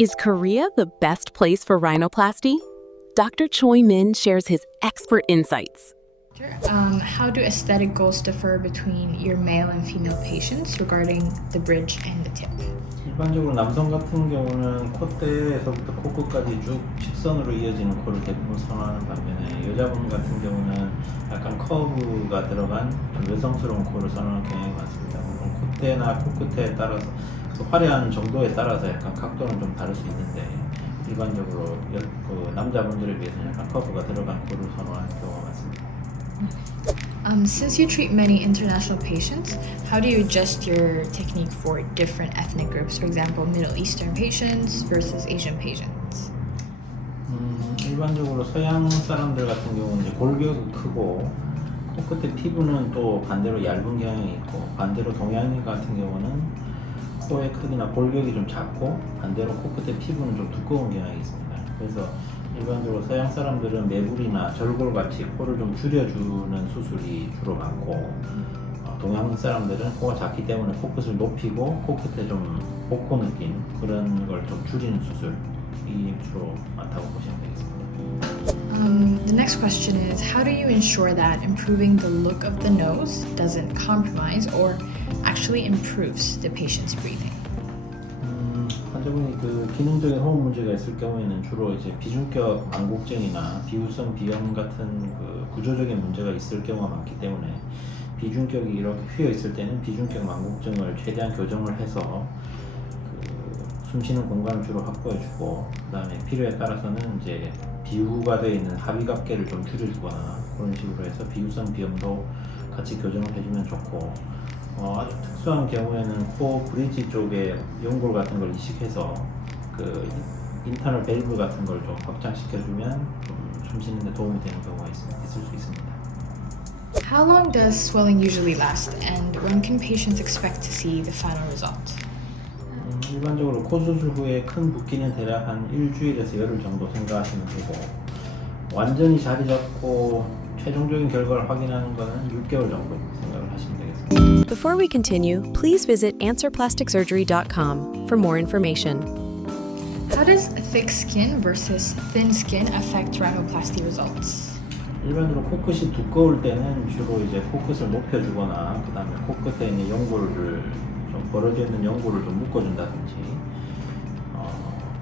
Is Korea the best place for rhinoplasty? Dr. Choi Min shares his expert insights. How do aesthetic goals differ between your male and female patients regarding the bridge and the tip? 일반적으로 남성 같은 경우는 콧대에서부터 코끝까지 쭉 직선으로 이어지는 코를 대부분 선호하는 반면에 여자분 같은 경우는 약간 커브가 들어간 좀 여성스러운 코를 선호하는 경향이 많습니다. 물론 콧대나 코끝에 따라서 그 화려한 정도에 따라서 약간 각도는 좀 다를 수 있는데 일반적으로 남자분들에 비해서는 약간 커브가 들어간 코를 선호하는 경우가 많습니다. Since you treat many international patients, how do you adjust your technique for different ethnic groups? For example, Middle Eastern patients versus Asian patients. 일반적으로 서양 사람들 같은 경우는 이제 골격이 크고 코끝의 피부는 또 반대로 얇은 경향이 있고 반대로 동양인 같은 경우는 코의 크기나 골격이 좀 작고 반대로 코끝의 피부는 좀 두꺼운 경향이 있습니다. 그래서 일반적으로 서양 사람들은 매부리나 절골같이 코를 좀 줄여주는 수술이 주로 많고 동양 사람들은 코가 작기 때문에 코끝을 높이고 코끝에 좀 복고 느낀 그런 걸 좀 줄이는 수술이 주로 많다고 보시면 되겠습니다. The next question is, how do you ensure that improving the look of the nose doesn't compromise or actually improves the patient's breathing? 환자분이 그 기능적인 호흡 문제가 있을 경우에는 주로 이제 비중격 망곡증이나 비후성 비염 같은 그 구조적인 문제가 있을 경우가 많기 때문에 비중격이 이렇게 휘어 있을 때는 비중격 망곡증을 최대한 교정을 해서 그 숨쉬는 공간을 주로 확보해주고 그다음에 필요에 따라서는 이제 비후가 되어 있는 하비갑계를 좀 줄여주거나 그런 식으로 해서 비후성 비염도 같이 교정을 해주면 좋고 아주 특수한 경우에는 코 브리지 쪽에 연골 같은 걸 이식해서 그 인터널 밸브 같은 걸 좀 확장시켜주면 숨 쉬는 데 도움이 되는 경우가 있을 수 있습니다. How long does swelling usually last, and when can patients expect to see the final result? 일반적으로 코 수술 후에 큰 붓기는 대략 한 일주일에서 열흘 정도 생각하시면 되고 완전히 자리 잡고 최종적인 결과를 확인하는 것은 6개월 정도 생각을 하시면 되겠습니다. Before we continue, please visit answerplasticsurgery.com for more information. How does thick skin versus thin skin affect rhinoplasty results? 일반적으로 코끝이 두꺼울 때는 주로 이제 코끝을 높여주거나 그 다음에 코끝에 있는 연골을 좀 벌어져 있는 연골을 좀 묶어준다든지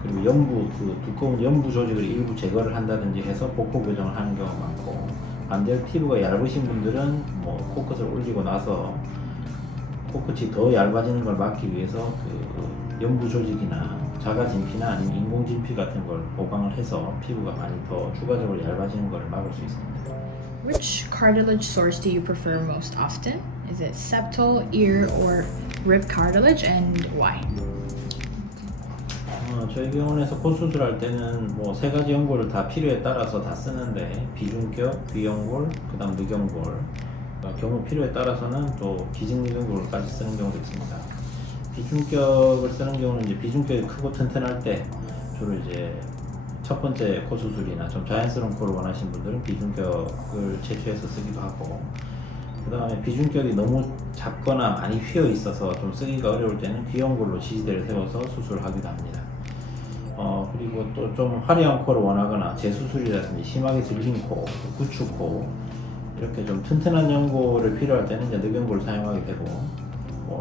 그리고 연부 그 두꺼운 연부 조직을 일부 제거를 한다든지 해서 복코 교정을 하는 경우가 많고 반대로 피부가 얇으신 분들은 뭐 코끝을 올리고 나서 코끝이 더 얇아지는 걸 막기 위해서 그 연부 조직이나 자가 진피나 아니면 인공 진피 같은 걸 보강을 해서 피부가 많이 더 추가적으로 얇아지는 걸 막을 수 있습니다. Which cartilage source do you prefer most often? Is it septal, ear, or rib cartilage, and why? 저희 병원에서 코 수술할 때는 뭐 세 가지 연골을 다 필요에 따라서 다 쓰는데 비중격, 비연골, 그다음 늑연골 경우 필요에 따라서는 또 기직늑연골까지 쓰는 경우도 있습니다. 비중격을 쓰는 경우는 이제 비중격이 크고 튼튼할 때 주로 이제 첫 번째 코 수술이나 좀 자연스러운 코를 원하시는 분들은 비중격을 채취해서 쓰기도 하고 그 다음에 비중격이 너무 작거나 많이 휘어 있어서 좀 쓰기가 어려울 때는 귀연골로 지지대를 세워서 수술을 하기도 합니다. 그리고 또 좀 화려한 코를 원하거나 재수술이라든지 심하게 들린 코, 구축코 이렇게 좀 튼튼한 연골을 필요할 때는 이제 늑연골을 사용하게 되고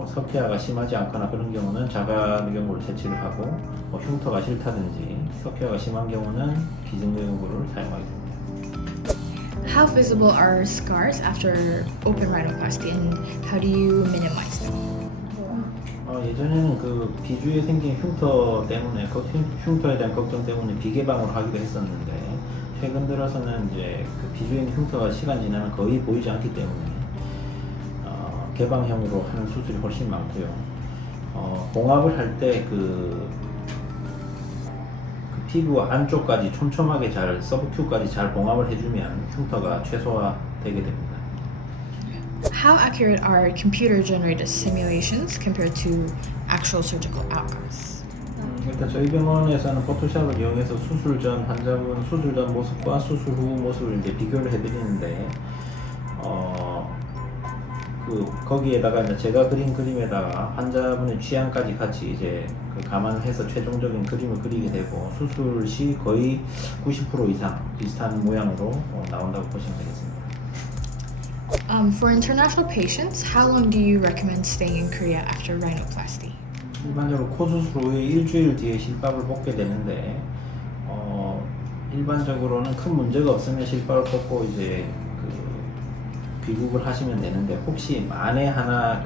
석회화가 심하지 않거나 그런 경우는 자가 늑연골을 채취를 하고 흉터가 싫다든지 석회화가 심한 경우는 기직늑연골을 사용하게 됩니다. How visible are scars after open rhinoplasty, and how do you minimize them? 예전에는 그 비주에 생긴 흉터 때문에 그 흉터에 대한 걱정 때문에 비개방을 하기도 했었는데 최근 들어서는 이제 그 비주에 있는 흉터가 시간 지나면 거의 보이지 않기 때문에 개방형으로 하는 수술이 훨씬 많고요. 봉합을 할 때 그 피부 안쪽까지 촘촘하게 잘 서브큐까지 잘 봉합을 해주면 흉터가 최소화되게 됩니다. How accurate are computer-generated simulations compared to actual surgical outcomes? 일단 저희 병원에서는 포토샵을 이용해서 수술 전 환자분 수술 전 모습과 수술 후 모습을 이제 비교를 해드리는데 거기에다가 이제 제가 그린 그림에다가 환자분의 취향까지 같이 이제 감안해서 최종적인 그림을 그리게 되고 수술 시 거의 90% 이상 비슷한 모양으로 나온다고 보시면 되겠습니다. For international patients, how long do you recommend staying in Korea after rhinoplasty? 일반적으로 코 수술 후에 일주일 뒤에 실밥을 뽑게 되는데 일반적으로는 큰 문제가 없으면 실밥을 뽑고 이제 귀국을 하시면 되는데 혹시 만에 하나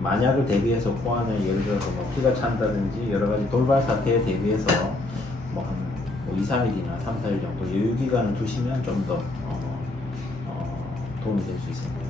만약을 대비해서 코 안에 예를 들어서 뭐 피가 찬다든지 여러 가지 돌발 사태에 대비해서 뭐 한 2, 3일이나 3, 4일 정도 여유 기간을 두시면 좀 더 도움이 될 수 있습니다.